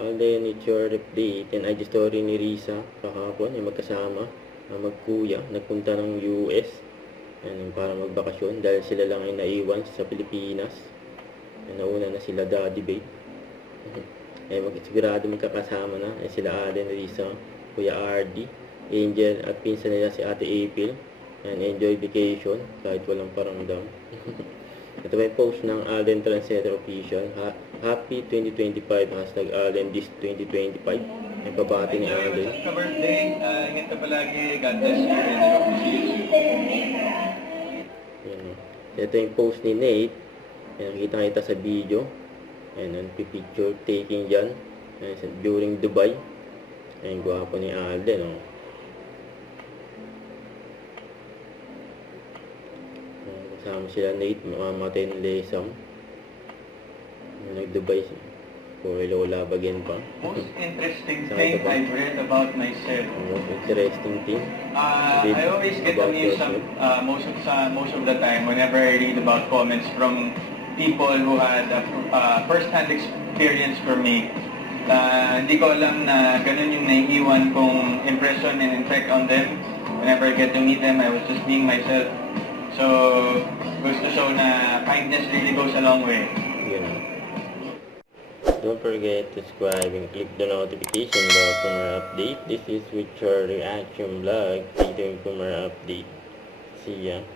Alden, it's your update. And IG story ni Risa kahapon ay magkasama magkuya nagpunta ng US para magbakasyon dahil sila lang ay naiwan sa Pilipinas. Nauna na sila Daddy Babe. Ay sigurado magkakasama na ay sila Alden, Risa, Kuya RD, Angel at pinsan nila si Ate April. And enjoy vacation kahit walang paramdam. Ito may post ng Alden Transcenter Official. Happy 2025 hashtag Alden this 2025. May pabati ni Alden. Enjoy your birthday. Ingat ka palagi. God bless you. And I hope to see you. Ito yung post ni Nate. Nakikita kita sa video. And picture taking dyan. During Dubai. Ayun, gwapo ni Alden. Oh. Kasama sila Nate, mamamatay ng lesam. Nag-Dubai for Lola Bagin pa. Most interesting thing I've read about myself. Most interesting thing? I always get amused most of the time whenever I read about comments from people who had a first-hand experience for me. Hindi ko alam na ganun yung naiiwan kong impression and effect on them. Whenever I get to meet them, I was just being myself. So, goes to show na kindness really goes a long way. Yeah. Don't forget to subscribe and click the notification bell for more update. This is with your reaction vlog. Stay tuned for more update. See ya.